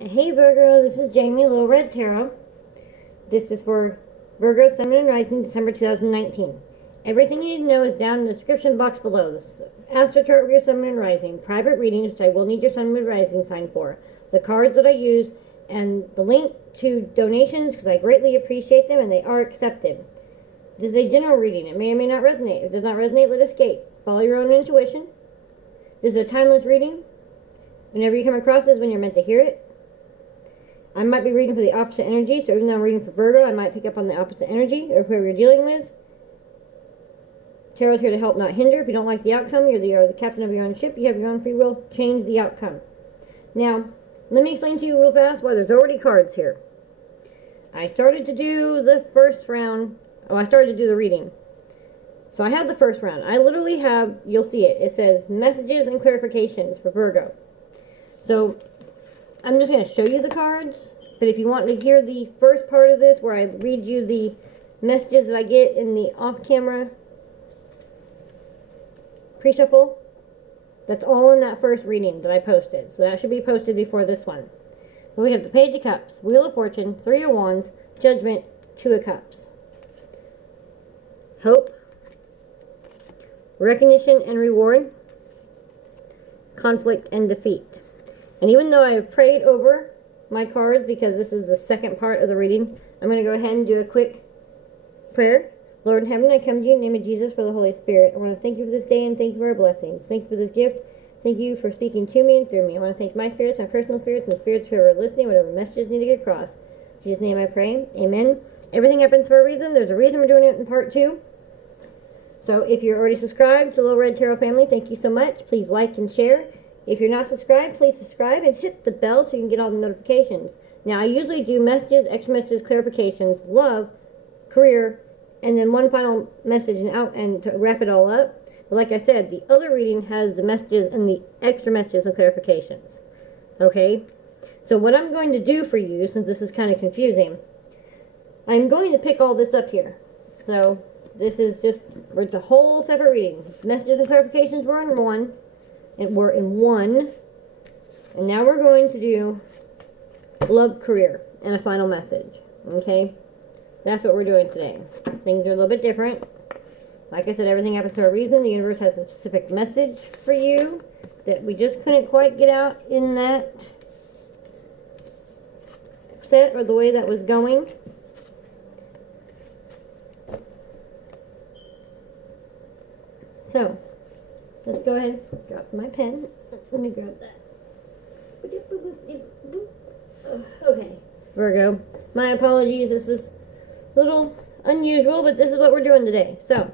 Hey Virgo, this is Jamie, Little Red Tarot. This is for Virgo, Sun, Moon, and Rising, December 2019. Everything you need to know is down in the description box below. This is AstroChart for your Sun, Moon, and Rising. Private readings, which I will need your Sun, Moon, and Rising sign for. The cards that I use, and the link to donations, because I greatly appreciate them, and they are accepted. This is a general reading. It may or may not resonate. If it does not resonate, let it escape. Follow your own intuition. This is a timeless reading. Whenever you come across this, when you're meant to hear it. I might be reading for the opposite energy, so even though I'm reading for Virgo, I might pick up on the opposite energy, or whoever you're dealing with. Tarot's here to help, not hinder. If you don't like the outcome, you're the captain of your own ship. You have your own free will. Change the outcome. Now, let me explain to you real fast why there's already cards here. I started to do the first round. Oh, I started to do the reading. So I have the first round. I literally have, you'll see it. It says messages and clarifications for Virgo. So I'm just going to show you the cards, but if you want to hear the first part of this where I read you the messages that I get in the off-camera pre-shuffle, that's all in that first reading that I posted. So that should be posted before this one. So we have the Page of Cups, Wheel of Fortune, Three of Wands, Judgment, Two of Cups. Hope, recognition and reward, conflict and defeat. And even though I have prayed over my cards, because this is the second part of the reading, I'm going to go ahead and do a quick prayer. Lord in heaven, I come to you in the name of Jesus for the Holy Spirit. I want to thank you for this day and thank you for our blessings. Thank you for this gift. Thank you for speaking to me and through me. I want to thank my spirits, my personal spirits, and the spirits who are listening, whatever messages need to get across. In Jesus' name I pray. Amen. Everything happens for a reason. There's a reason we're doing it in part 2. So if you're already subscribed to the Little Red Tarot family, thank you so much. Please like and share. If you're not subscribed, please subscribe and hit the bell so you can get all the notifications. Now, I usually do messages, extra messages, clarifications, love, career, and then one final message and to wrap it all up. But like I said, the other reading has the messages and the extra messages and clarifications. Okay? So what I'm going to do for you, since this is kind of confusing, I'm going to pick all this up here. So this is just, it's a whole separate reading. Messages and clarifications were in one. And we're in one. And now we're going to do love, career, and a final message. Okay? That's what we're doing today. Things are a little bit different. Like I said, everything happens for a reason. The universe has a specific message for you that we just couldn't quite get out in that set or the way that was going. So, let's go ahead and drop my pen. Let me grab that. Okay, Virgo. My apologies. This is a little unusual, but this is what we're doing today. So,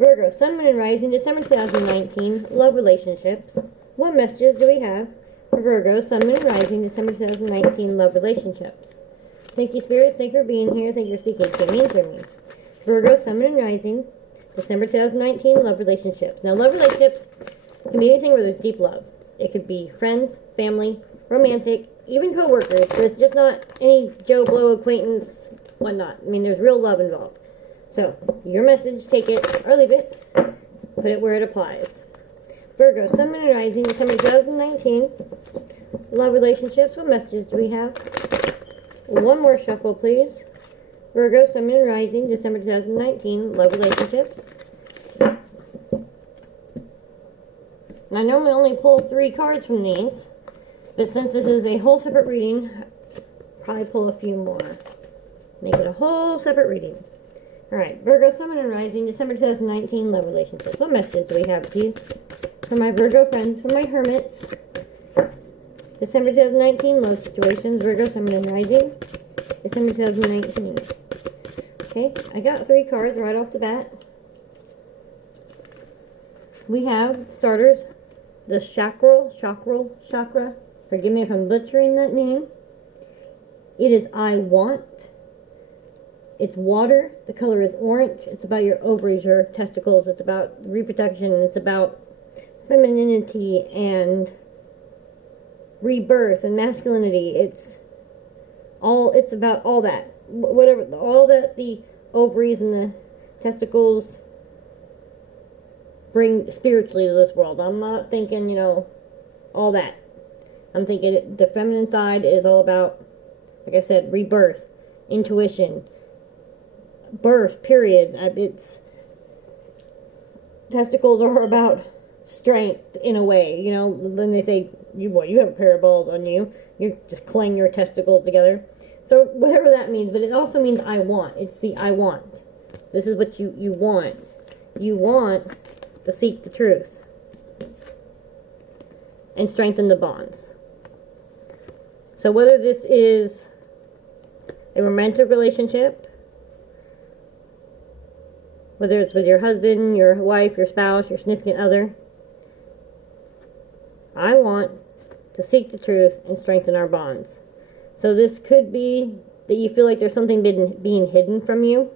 Virgo, Sun, Moon, and Rising, December 2019, love relationships. What messages do we have for Virgo, Sun, Moon, and Rising, December 2019, love relationships? Thank you, spirits. Thank you for being here. Thank you for speaking to me and through me. Virgo, Sun, Moon, and Rising, December 2019, love relationships. Now, love relationships can be anything where there's deep love. It could be friends, family, romantic, even co-workers. But it's just not any Joe Blow acquaintance, whatnot. I mean, there's real love involved. So, your message, take it or leave it. Put it where it applies. Virgo, Sun, Moon, and Rising, December 2019, love relationships. What messages do we have? One more shuffle, please. Virgo, Sun, Moon, and Rising, December 2019, love relationships. I normally only pull 3 cards from these, but since this is a whole separate reading, I'll probably pull a few more. Make it a whole separate reading. Alright, Virgo, Sun, Moon, and Rising, December 2019, love relationships. What message do we have, please? For my Virgo friends, for my hermits. December 2019, love situations, Virgo, Sun, Moon, and Rising, December 2019. Okay, I got 3 cards right off the bat. We have starters, the chakra. Forgive me if I'm butchering that name. It is I want. It's water. The color is orange. It's about your ovaries, your testicles. It's about reproduction. It's about femininity and rebirth and masculinity. It's about all that. Whatever, all that the ovaries and the testicles bring spiritually to this world. I'm not thinking, all that. I'm thinking the feminine side is all about, like I said, rebirth, intuition, birth, period. It's testicles are about strength in a way, you know. Then they say, you have a pair of balls on you. You just clang your testicles together. So whatever that means, but it also means I want. It's the I want. This is what you want. You want to seek the truth and strengthen the bonds. So whether this is a romantic relationship, whether it's with your husband, your wife, your spouse, your significant other, I want to seek the truth and strengthen our bonds. So this could be that you feel like there's something being hidden from you.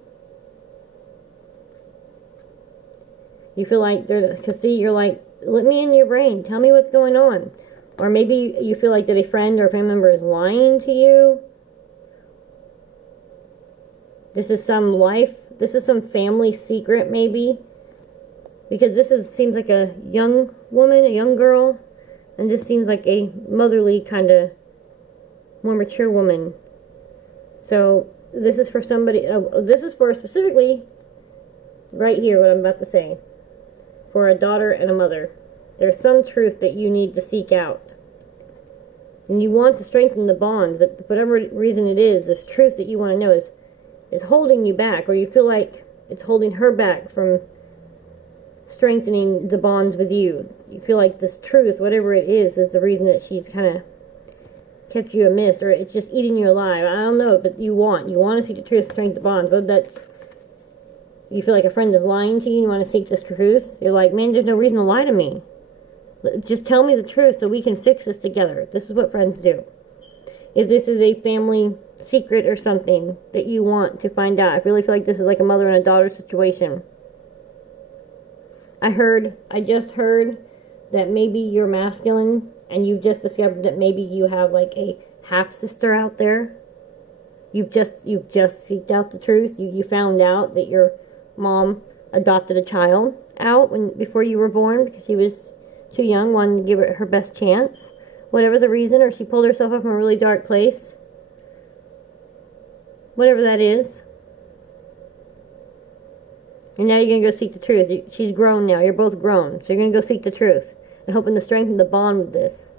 You feel like you're like, let me in your brain, tell me what's going on. Or maybe you feel like that a friend or a family member is lying to you. This is some family secret maybe. Because seems like a young woman, a young girl. And this seems like a motherly kind of more mature woman. So this is for somebody, this is for specifically right here what I'm about to say. For a daughter and a mother. There's some truth that you need to seek out. And you want to strengthen the bonds, but for whatever reason it is, this truth that you want to know is holding you back, or you feel like it's holding her back from strengthening the bonds with you. You feel like this truth, whatever it is the reason that she's kind of kept you amiss, or it's just eating you alive. I don't know, but you want to seek the truth, strengthen the bonds. Whether that's you feel like a friend is lying to you and you want to seek this truth, you're like, man, there's no reason to lie to me. Just tell me the truth so we can fix this together. This is what friends do. If this is a family secret or something that you want to find out, I really feel like this is like a mother and a daughter situation. I just heard that maybe you're masculine and you've just discovered that maybe you have like a half sister out there. You've just seeked out the truth. You found out that your mom adopted a child out before you were born because she was too young, wanted to give it her best chance. Whatever the reason, or she pulled herself up from a really dark place. Whatever that is. And now you're going to go seek the truth. She's grown now. You're both grown. So you're going to go seek the truth. And hoping to strengthen the bond with this.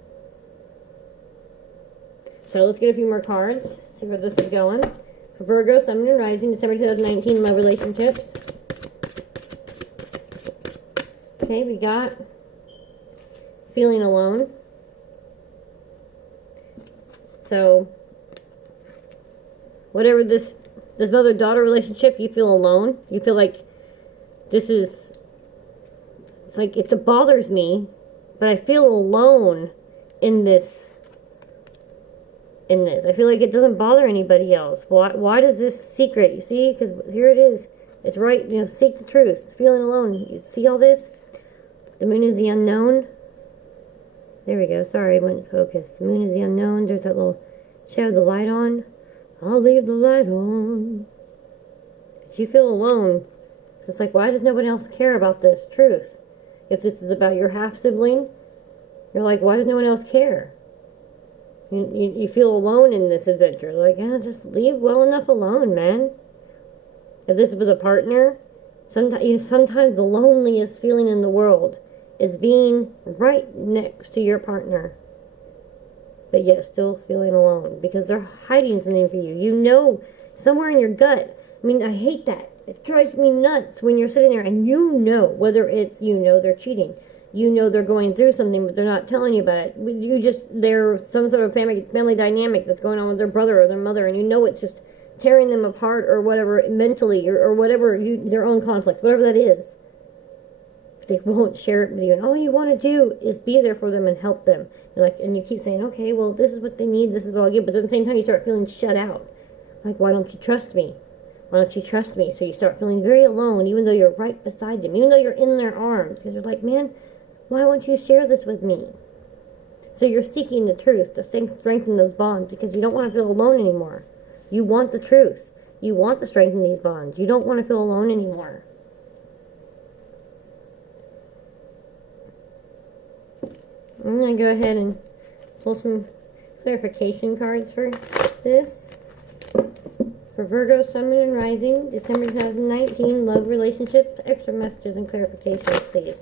So let's get a few more cards. See where this is going. For Virgo, Sun, Moon, and Rising, December 2019, love relationships. Okay, we got feeling alone. So, whatever this mother-daughter relationship, you feel alone. You feel like it bothers me, but I feel alone in this. I feel like it doesn't bother anybody else. Why does this secret, you see? Because here it is. It's right, seek the truth. Feeling alone. You see all this? The moon is the unknown. There we go. Sorry, I went focus. The moon is the unknown. There's that little shadow of the light on. I'll leave the light on. But you feel alone. It's like, why does nobody else care about this truth? If this is about your half-sibling, you're like, why does no one else care? You feel alone in this adventure. Like, just leave well enough alone, man. If this was a partner, sometimes the loneliest feeling in the world is being right next to your partner, but yet still feeling alone because they're hiding something from you. You know, somewhere in your gut. I mean, I hate that. It drives me nuts when you're sitting there and you know, whether it's, they're cheating. You know they're going through something, but they're not telling you about it. There's some sort of family dynamic that's going on with their brother or their mother, and it's just tearing them apart or whatever, mentally, or whatever, their own conflict, whatever that is. But they won't share it with you, and all you want to do is be there for them and help them. And you keep saying, okay, well, this is what they need, this is what I'll give, but at the same time you start feeling shut out. Like, why don't you trust me? Why don't you trust me? So you start feeling very alone, even though you're right beside them, even though you're in their arms, because you're like, man, why won't you share this with me? So you're seeking the truth to strengthen those bonds because you don't want to feel alone anymore. You want the truth. You want to strengthen these bonds. You don't want to feel alone anymore. I'm going to go ahead and pull some clarification cards for this. For Virgo, Sun, Moon, and Rising, December 2019, love, relationships, extra messages and clarifications, please.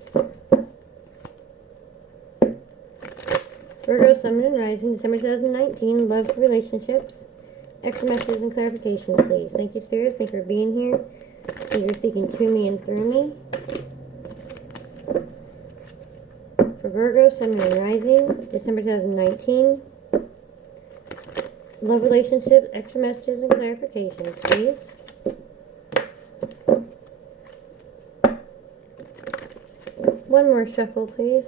Virgo, Sun, Moon, and Rising, December 2019, love, relationships, extra messages and clarifications, please. Thank you, Spirits. Thank you for being here. Thank you for speaking to me and through me. For Virgo, Sun, Moon, and Rising, December 2019, love, relationships, extra messages, and clarifications, please. One more shuffle, please.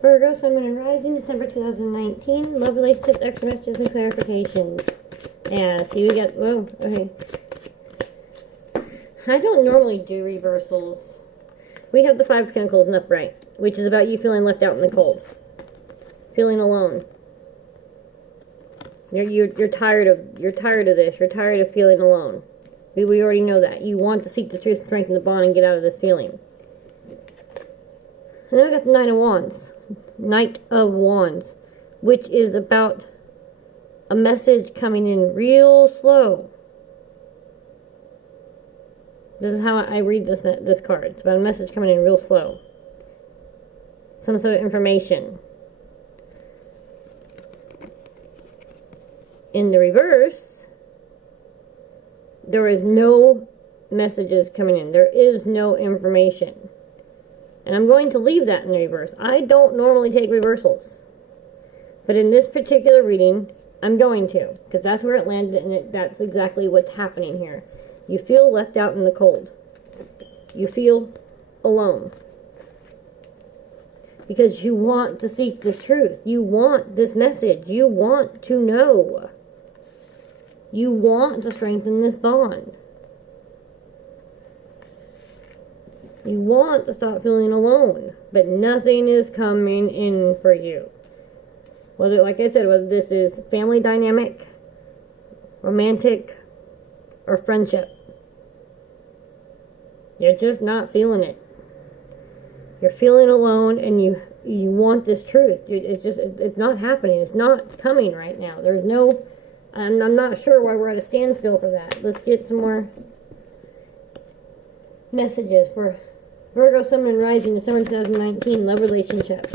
Virgo, Sun, Moon, and Rising, December 2019, love, relationships, extra messages, and clarifications. Yeah, see, we got, whoa, okay. I don't normally do reversals. We have the Five of Pentacles in upright, which is about you feeling left out in the cold. Feeling alone. You're tired of this. You're tired of feeling alone. We already know that. You want to seek the truth, strengthen the bond, and get out of this feeling. And then we got the Knight of Wands. Knight of Wands, which is about a message coming in real slow. This is how I read this card. It's about a message coming in real slow. Some sort of information. In the reverse, there is no messages coming in. There is no information. And I'm going to leave that in the reverse. I don't normally take reversals. But in this particular reading, I'm going to, because that's where it landed, and that's exactly what's happening here. You feel left out in the cold. You feel alone. Because you want to seek this truth. You want this message. You want to know. You want to strengthen this bond. You want to stop feeling alone. But nothing is coming in for you. Whether, like I said, whether this is family dynamic, romantic, or friendship. You're just not feeling it. You're feeling alone, and you want this truth. It's not happening. It's not coming right now. There's no, I'm not sure why we're at a standstill for that. Let's get some more messages for Virgo, Sun, and Rising, December 2019, love, relationships.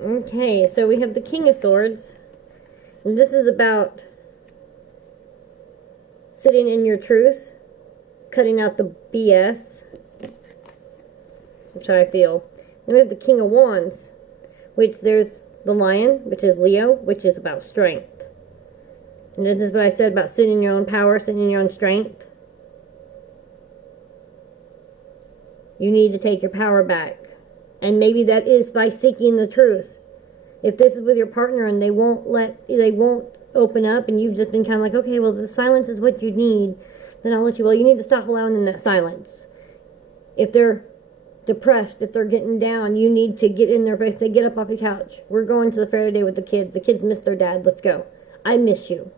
Okay, so we have the King of Swords, and this is about sitting in your truth, cutting out the BS, which I feel. Then we have the King of Wands, which there's the Lion, which is Leo, which is about strength. And this is what I said about sitting in your own power, sitting in your own strength. You need to take your power back. And maybe that is by seeking the truth. If this is with your partner and they won't open up, and you've just been kind of like, okay, well, the silence is what you need, then I'll let you, well, you need to stop allowing them that silence. If they're depressed, if they're getting down, you need to get in their face. Say, get up off your couch. We're going to the fair today with the kids. The kids miss their dad. Let's go. I miss you.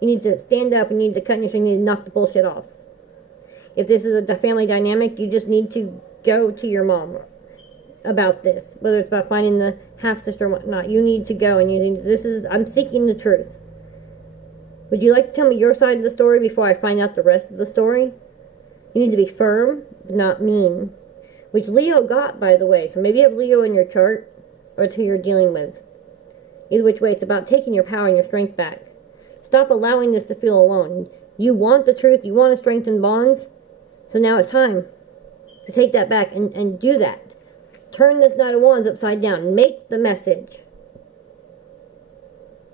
You need to stand up. You need to cut your thing. You need to knock the bullshit off. If this is a family dynamic, you just need to go to your mom about this, whether it's about finding the half-sister or whatnot. You need to go, and you need, I'm seeking the truth. Would you like to tell me your side of the story before I find out the rest of the story? You need to be firm, but not mean. Which Leo got, by the way. So maybe you have Leo in your chart, or it's who you're dealing with. Either which way, it's about taking your power and your strength back. Stop allowing this to feel alone. You want the truth, you want to strengthen bonds, so now it's time to take that back and do that. Turn this Knight of Wands upside down. Make the message.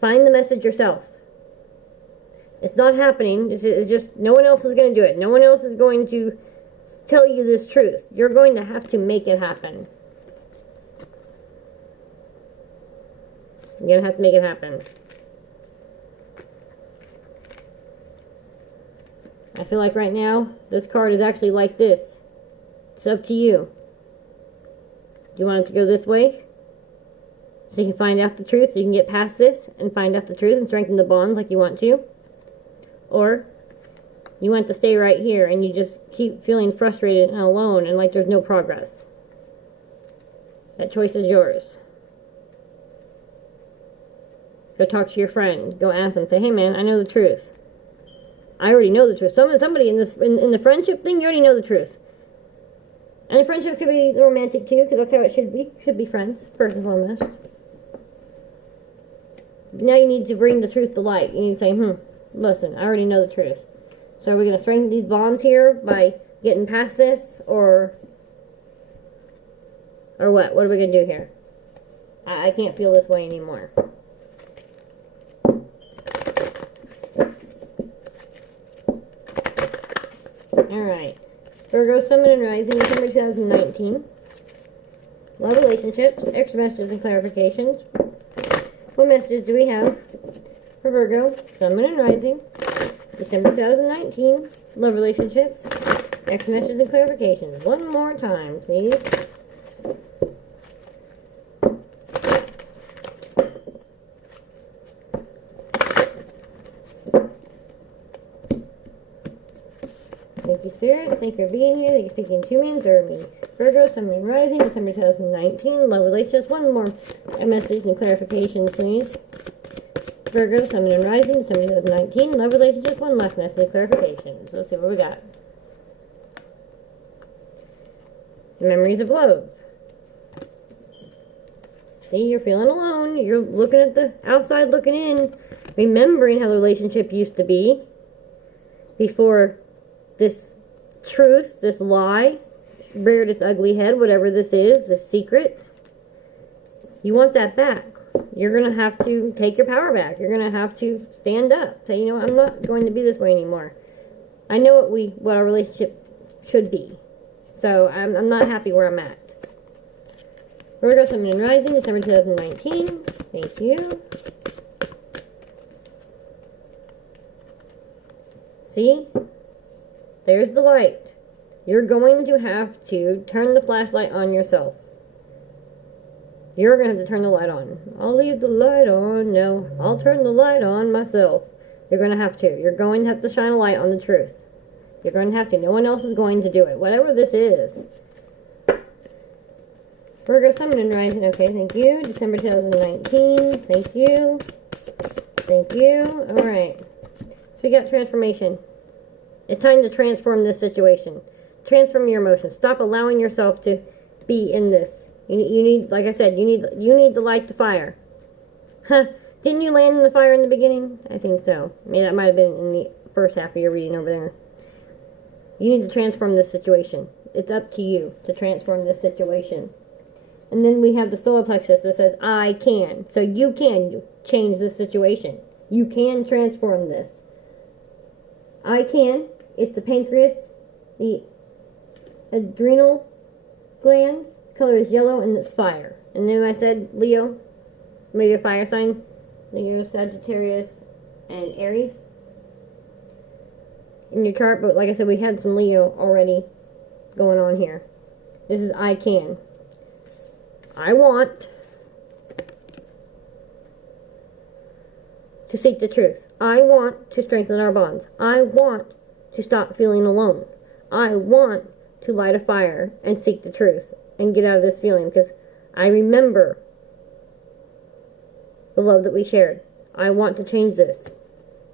Find the message yourself. It's not happening. It's just, no one else is going to do it. No one else is going to tell you this truth. You're going to have to make it happen. You're going to have to make it happen. I feel like right now, this card is actually like this. It's up to you. Do you want it to go this way? So you can find out the truth, so you can get past this and find out the truth and strengthen the bonds like you want to. Or you want to stay right here and you just keep feeling frustrated and alone and like there's no progress. That choice is yours. Go talk to your friend. Go ask them. Say, hey man, I know the truth. I already know the truth. Somebody in this in the friendship thing, you already know the truth. And the friendship could be romantic too, because that's how it should be. Should be friends, first and foremost. Now you need to bring the truth to light. You need to say, listen, I already know the truth. So are we going to strengthen these bonds here by getting past this, or what? What are we going to do here? I can't feel this way anymore. Alright. Virgo, Sun, Moon, and Rising, December 2019. Love, relationships, extra messages and clarifications. What messages do we have for Virgo, Sun, Moon, and Rising, December 2019? Love, relationships, extra messages and clarifications. One more time, please. Thank you, Spirit. Thank you for being here. Thank you for speaking to me and through me. Virgo, Sun, Moon, and Rising, December 2019. Love, relationships. One more message and clarification, please. Virgo, Sun, Moon, and Rising, December 2019. Love, relationships. One last message and clarification. So let's see what we got. Memories of love. See, you're feeling alone. You're looking at the outside, looking in, remembering how the relationship used to be before this truth, this lie, reared its ugly head, whatever this is, this secret. You want that back. You're going to have to take your power back. You're going to have to stand up. Say, you know, I'm not going to be this way anymore. I know what our relationship should be. So I'm not happy where I'm at. Virgo, Sun, Moon, and Rising, December 2019. Thank you. See? There's the light. You're going to have to turn the flashlight on yourself. You're going to have to turn the light on. I'll leave the light on. No, I'll turn the light on myself. You're going to have to. You're going to have to shine a light on the truth. You're going to have to. No one else is going to do it. Whatever this is. Virgo, Sun, Moon, and Rising. Okay, thank you. December 2019. Thank you. Thank you. Alright. So we got transformation. It's time to transform this situation. Transform your emotions. Stop allowing yourself to be in this. You need, like I said, you need to light the fire. Huh? Didn't you land in the fire in the beginning? I think so. Maybe that might have been in the first half of your reading over there. You need to transform this situation. It's up to you to transform this situation. And then we have the solar plexus that says, I can. So you can change this situation. You can transform this. I can. It's the pancreas, the adrenal glands. Color is yellow and it's fire. And then I said Leo, maybe a fire sign. Leo, Sagittarius, and Aries in your chart. But like I said, we had some Leo already going on here. This is I can. I want to seek the truth. I want to strengthen our bonds. I want to stop feeling alone. I want to light a fire and seek the truth and get out of this feeling, because I remember the love that we shared. I want to change this.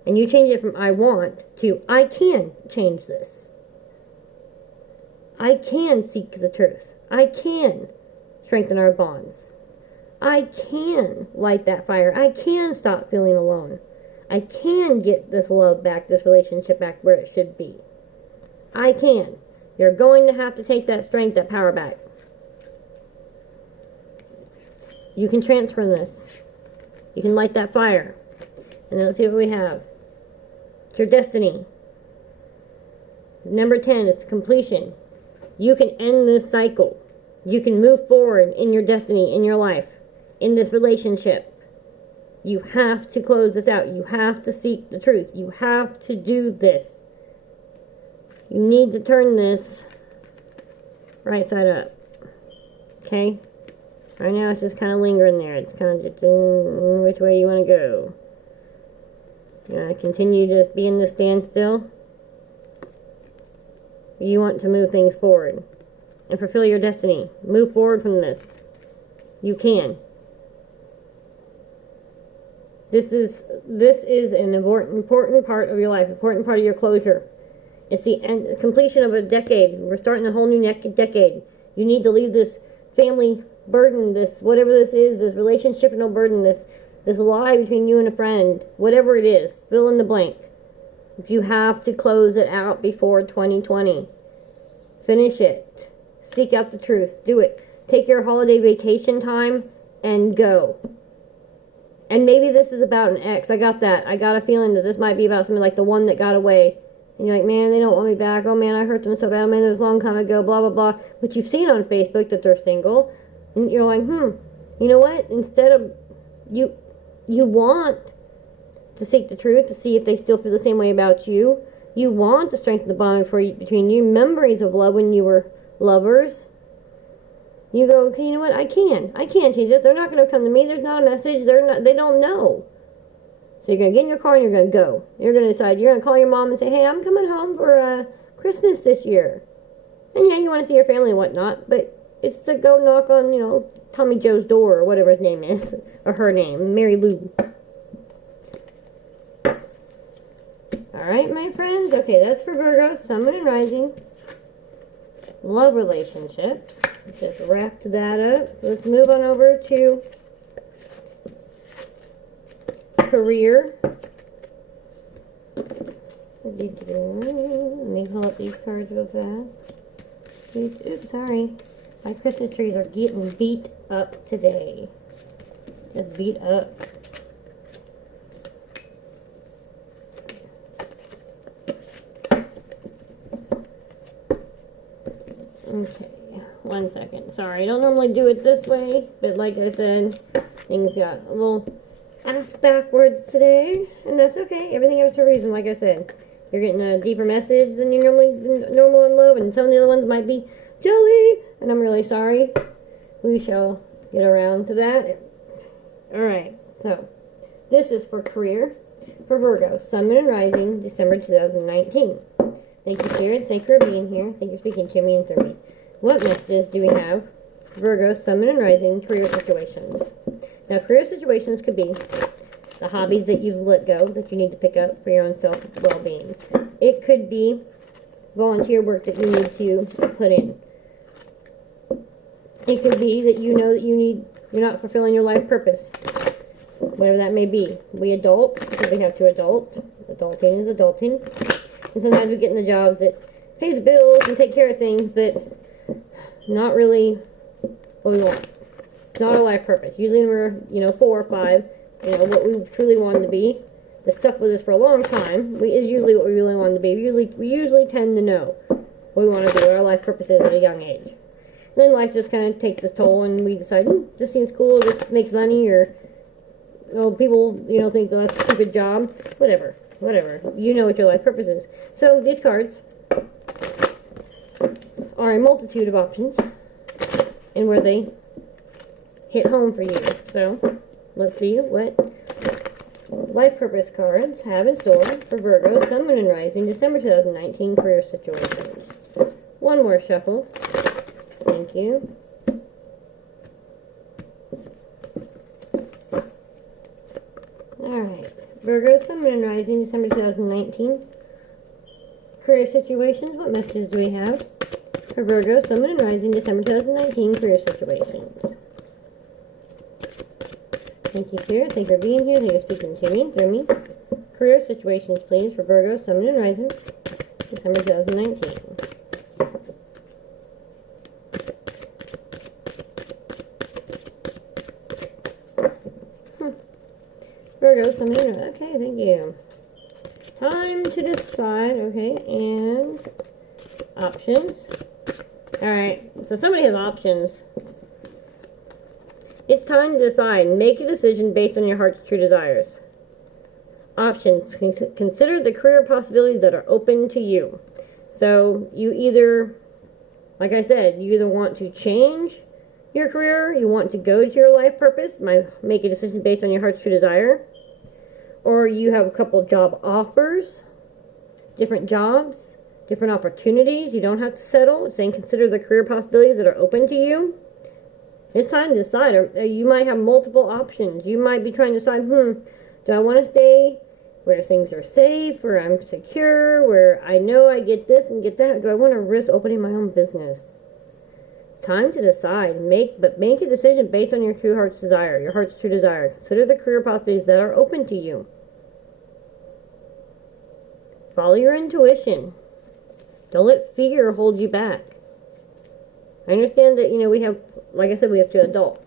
And you change it from I want to I can change this. I can seek the truth. I can strengthen our bonds. I can light that fire. I can stop feeling alone. I can get this love back, this relationship back where it should be. I can. You're going to have to take that strength, that power back. You can transfer this. You can light that fire. And then let's see what we have. It's your destiny. Number 10, it's completion. You can end this cycle. You can move forward in your destiny, in your life, in this relationship. You have to close this out. You have to seek the truth. You have to do this. You need to turn this right side up. Okay? Right now it's just kind of lingering there. It's kind of just which way you want to go. You want to continue to be in the standstill? You want to move things forward and fulfill your destiny. Move forward from this. You can. This is an important part of your life, important part of your closure. It's the completion of a decade. We're starting a whole new decade. You need to leave this family burden, this whatever this is, this relationship-no burden, this lie between you and a friend, whatever it is, fill in the blank. You have to close it out before 2020. Finish it. Seek out the truth. Do it. Take your holiday vacation time and go. And maybe this is about an ex. I got that. I got a feeling that this might be about something like the one that got away. And you're like, man, they don't want me back. Oh, man, I hurt them so bad. Oh, man, it was a long time ago, blah, blah, blah. But you've seen on Facebook that they're single. And you're like, you know what? Instead of, you want to seek the truth, to see if they still feel the same way about you. You want to strengthen the bond between you. Memories of love when you were lovers. You go, okay, you know what? I can't change this. They're not going to come to me. There's not a message. They don't know. So you're going to get in your car and you're going to go. You're going to decide. You're going to call your mom and say, hey, I'm coming home for Christmas this year. And yeah, you want to see your family and whatnot, but it's to go knock on, Tommy Joe's door or whatever his name is. Or her name, Mary Lou. Alright, my friends. Okay, that's for Virgo, Sun, Moon, and Rising. Love relationships. Just wrap that up. Let's move on over to career. Let me pull up these cards real fast. Oops, sorry. My Christmas trees are getting beat up today. Just beat up. Okay, 1 second. Sorry, I don't normally do it this way, but like I said, things got a little ass backwards today, and that's okay. Everything has a reason, like I said. You're getting a deeper message than you normal in love, and some of the other ones might be jelly, and I'm really sorry. We shall get around to that. Alright, so this is for career for Virgo, Sun, Moon, and Rising, December 2019. Thank you, Spirit. Thank you for being here. Thank you for speaking to me and through me. What messages do we have? Virgo, Sun, Moon, and Rising, career situations. Now, career situations could be the hobbies that you've let go that you need to pick up for your own self-well-being. It could be volunteer work that you need to put in. It could be that you know that you're not fulfilling your life purpose. Whatever that may be. We adult, because we have to adult. Adulting is adulting. And sometimes we get in the jobs that pay the bills and take care of things, but not really what we want. It's not our life purpose. Usually we're, 4 or 5, what we truly wanted to be. The stuff with us for a long time is usually what we really wanted to be. We usually tend to know what we want to do, what our life purpose is at a young age. And then life just kind of takes its toll, and we decide, just seems cool, just makes money, or people, think that's a stupid job. Whatever. You know what your life purpose is. So these cards are a multitude of options and where they hit home for you. So let's see what life purpose cards have in store for Virgo, Sun, Moon, and Rising, December 2019 career situations. One more shuffle. Thank you. Alright. Virgo, Sun, Moon, and Rising, December 2019. Career situations. What messages do we have for Virgo, Sun, Moon, and Rising, December 2019 career situations? Thank you, Spirit. Thank you for being here. Thank you for speaking to me, through me. Career situations, please, for Virgo, Sun, Moon, and Rising, December 2019. Virgo, Sun, Moon, and Rising. Okay, thank you. Time to decide. Okay, and options. Alright, so somebody has options. It's time to decide. Make a decision based on your heart's true desires. Options. Consider the career possibilities that are open to you. So you either, like I said, you either want to change your career, you want to go to your life purpose, make a decision based on your heart's true desire, or you have a couple job offers, different jobs, different opportunities, you don't have to settle, saying consider the career possibilities that are open to you. It's time to decide. You might have multiple options. You might be trying to decide, do I want to stay where things are safe, where I'm secure, where I know I get this and get that? Do I want to risk opening my own business? It's time to decide. Make a decision based on your true heart's desire, your heart's true desire. Consider the career possibilities that are open to you. Follow your intuition. Don't let fear hold you back. I understand that, we have, like I said, we have to adult.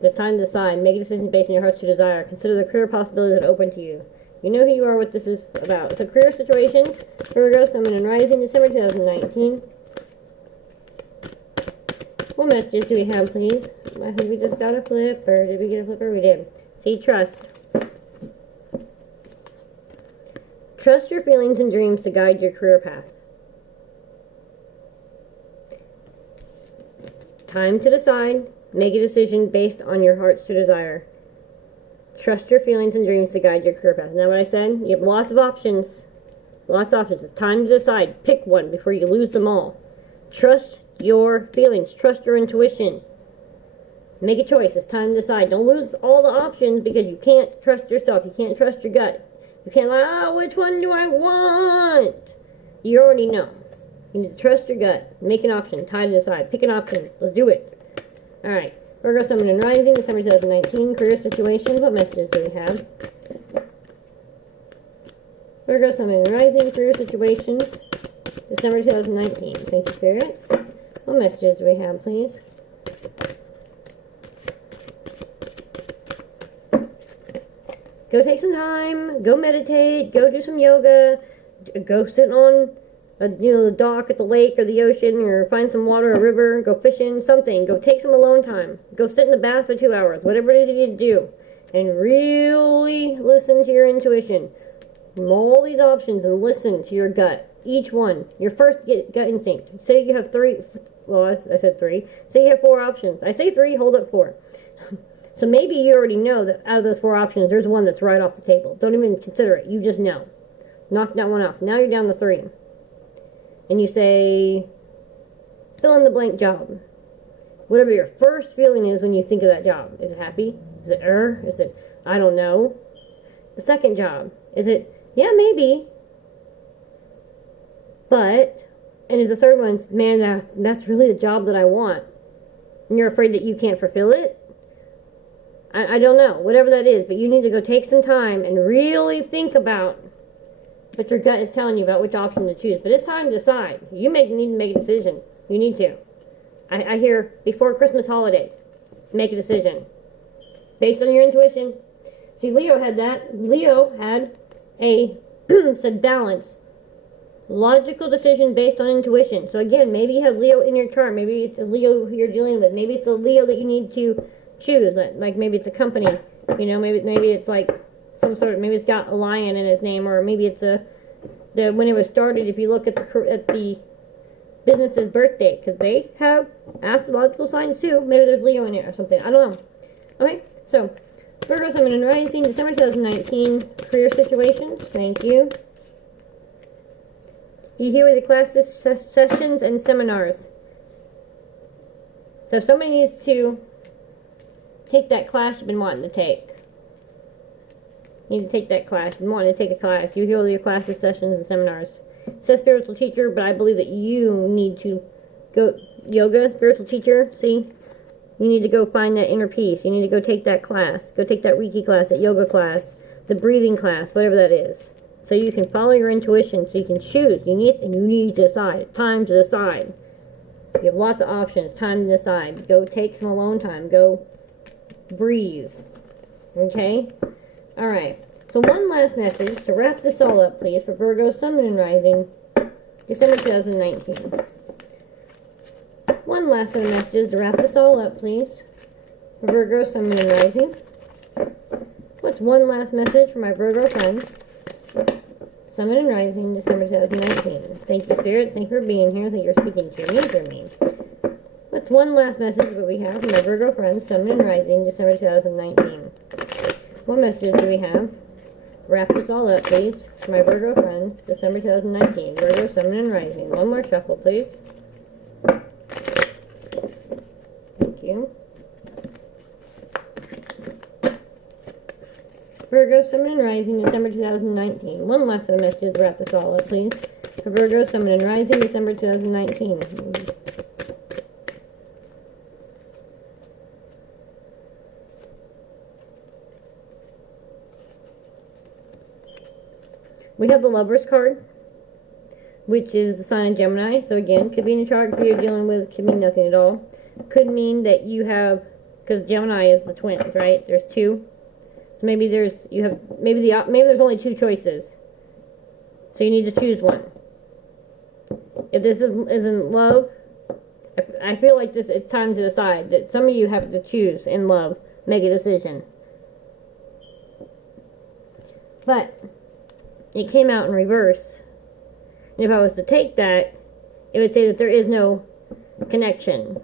It's time to decide. Make a decision based on your heart's true desire. Consider the career possibilities that are open to you. You know who you are, what this is about. So, career situation, Virgo, Sun, and Rising, December 2019. What messages do we have, please? I think we just got a flipper. Did we get a flipper? We did. See, trust. Trust your feelings and dreams to guide your career path. Time to decide. Make a decision based on your heart's true desire. Trust your feelings and dreams to guide your career path. Isn't that what I said? You have lots of options. Lots of options. It's time to decide. Pick one before you lose them all. Trust your feelings. Trust your intuition. Make a choice. It's time to decide. Don't lose all the options because you can't trust yourself. You can't trust your gut. You can't which one do I want? You already know. You need to trust your gut. Make an option. Time to decide. Pick an option. Let's do it. Alright. Virgo, Sun, and Rising, December 2019. Career situations. What messages do we have? Virgo, Sun, and Rising. Career situations. December 2019. Thank you, spirits. What messages do we have, please? Go take some time. Go meditate. Go do some yoga. Go sit on the dock at the lake or the ocean, or find some water, a river. Go fishing, something. Go take some alone time. Go sit in the bath for 2 hours. Whatever it is you need to do. And really listen to your intuition. From all these options, and listen to your gut. Each one. Your first gut instinct. Say you have three. Well, I said three. Say you have 4 options. I say 3, hold up 4. So maybe you already know that out of those 4 options, there's one that's right off the table. Don't even consider it. You just know. Knock that one off. Now you're down to 3. And you say, fill in the blank job. Whatever your first feeling is when you think of that job. Is it happy? Is it Is it, I don't know? The second job. Is it, yeah, maybe. But, and is the third one, man, that's really the job that I want. And you're afraid that you can't fulfill it? I don't know. Whatever that is. But you need to go take some time and really think about what your gut is telling you about which option to choose. But it's time to decide. You need to make a decision. You need to. I hear before Christmas holiday, make a decision. Based on your intuition. See, Leo had that. Leo had a said balance. Logical decision based on intuition. So again, maybe you have Leo in your chart. Maybe it's a Leo who you're dealing with. Maybe it's a Leo that you need to choose. Like maybe it's a company. Maybe it's like some sort of, maybe it's got a lion in his name, or maybe it's the when it was started. If you look at the business's birth date, because they have astrological signs too. Maybe there's Leo in it or something. I don't know. Okay, so Virgo, Sun, and Rising, December 2019, career situations. Thank you. You hear with the classes, sessions, and seminars. So if somebody needs to take that class you've been wanting to take. You need to take that class. You've been wanting to take a class. You hear with your classes, sessions, and seminars. It says spiritual teacher, but I believe that you need to go yoga, spiritual teacher, see? You need to go find that inner peace. You need to go take that class. Go take that Reiki class, that yoga class, the breathing class, whatever that is. So you can follow your intuition, so you can choose. You need to decide. Time to decide. You have lots of options. Time to decide. Go take some alone time. Go breathe. Okay? Alright. So one last message to wrap this all up, please, for Virgo, Sun, and Rising, December 2019. One last set of messages to wrap this all up, please, for Virgo, Sun, and Rising. What's one last message for my Virgo friends? Sun and Rising, December 2019. Thank you, Spirit. Thank you for being here. Thank you for speaking to me through me. That's one last message that we have from my Virgo friends, Sun, Moon, and Rising, December 2019. What messages do we have? Wrap this all up, please. For my Virgo friends, December 2019. Virgo, Sun, Moon, and Rising. One more shuffle, please. Thank you. Virgo, Sun, Moon, and Rising, December 2019. One last set of messages. Wrap this all up, please. For Virgo, Sun, Moon, and Rising, December 2019. We have the Lovers card, which is the sign of Gemini. So again, could be in a chart you're dealing with, could mean nothing at all. Could mean that you have, because Gemini is the twins, right? There's two. So maybe there's there's only two choices. So you need to choose one. If this isn't love, I feel like it's time to decide that some of you have to choose in love, make a decision. But it came out in reverse. And if I was to take that, it would say that there is no connection.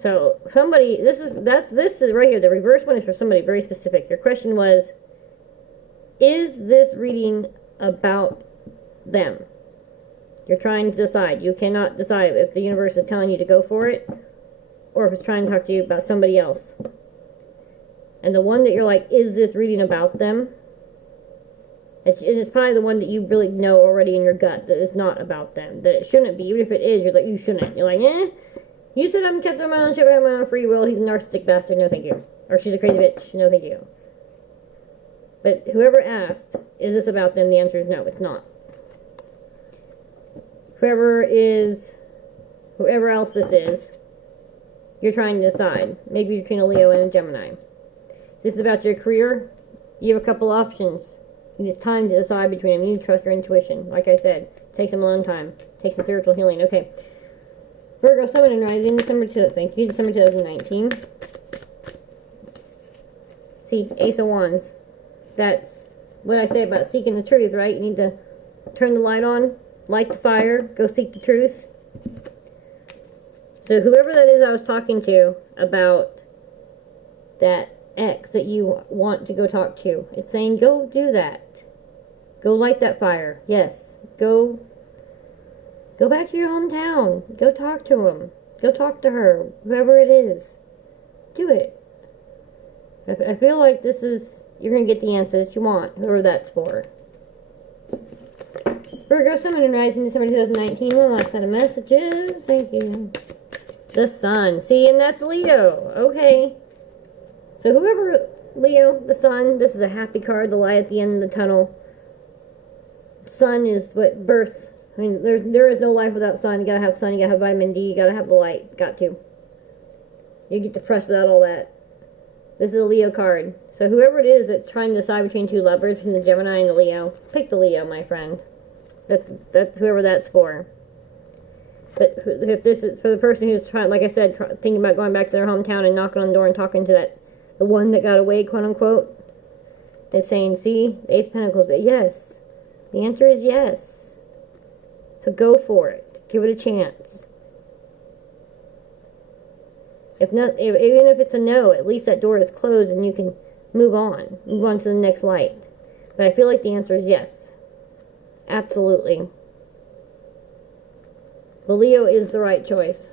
So somebody, this is right here. The reverse one is for somebody very specific. Your question was, is this reading about them? You're trying to decide. You cannot decide if the universe is telling you to go for it, or if it's trying to talk to you about somebody else. And the one that you're like, is this reading about them? It's probably the one that you really know already in your gut that it's not about them. That it shouldn't be. Even if it is, you're like, you shouldn't. You're like, you said I'm kept on my own ship, I have my own free will. He's a narcissistic bastard. No, thank you. Or she's a crazy bitch. No, thank you. But whoever asked, is this about them? The answer is no, it's not. Whoever else this is, you're trying to decide. Maybe between a Leo and a Gemini. This is about your career. You have a couple options. It's time to decide between them. You need to trust your intuition. Like I said, take some alone time. Take some spiritual healing. Okay. Virgo, Sun, and Rising, December 2019. See, Ace of Wands. That's what I say about seeking the truth, right? You need to turn the light on, light the fire, go seek the truth. So whoever that is I was talking to about that ex that you want to go talk to, it's saying go do that. Go light that fire. Yes. Go back to your hometown. Go talk to him. Go talk to her. Whoever it is. Do it. I feel like you're going to get the answer that you want, whoever that's for. Virgo, Sun, and Rising, December 2019. One last set of messages. Thank you. The Sun. See, and that's Leo. Okay. So whoever, Leo, the Sun, this is a happy card, the light at the end of the tunnel. Sun is what birth. I mean, there is no life without sun. You gotta have sun, you gotta have vitamin D, you gotta have the light. Got to. You get depressed without all that. This is a Leo card. So whoever it is that's trying to decide between two lovers, between the Gemini and the Leo, pick the Leo, my friend. That's whoever that's for. But if this is for the person who's trying, like I said, thinking about going back to their hometown and knocking on the door and talking to the one that got away, quote unquote, that's saying, see, the Ace of Pentacles, yes. The answer is yes. So go for it. Give it a chance. Even if it's a no, at least that door is closed and you can move on. Move on to the next light. But I feel like the answer is yes. Absolutely. The Leo is the right choice.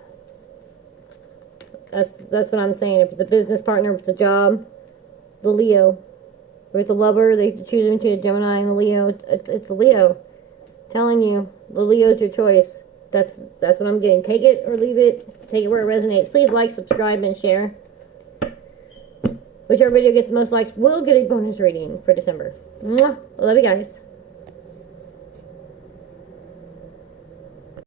That's what I'm saying. If it's a business partner, if it's a job, the Leo. If it's a lover, they choose between a Gemini and a Leo. It's a Leo. Telling you, the Leo's your choice. That's what I'm getting. Take it or leave it. Take it where it resonates. Please like, subscribe, and share. Whichever video gets the most likes will get a bonus reading for December. Mwah. I love you guys.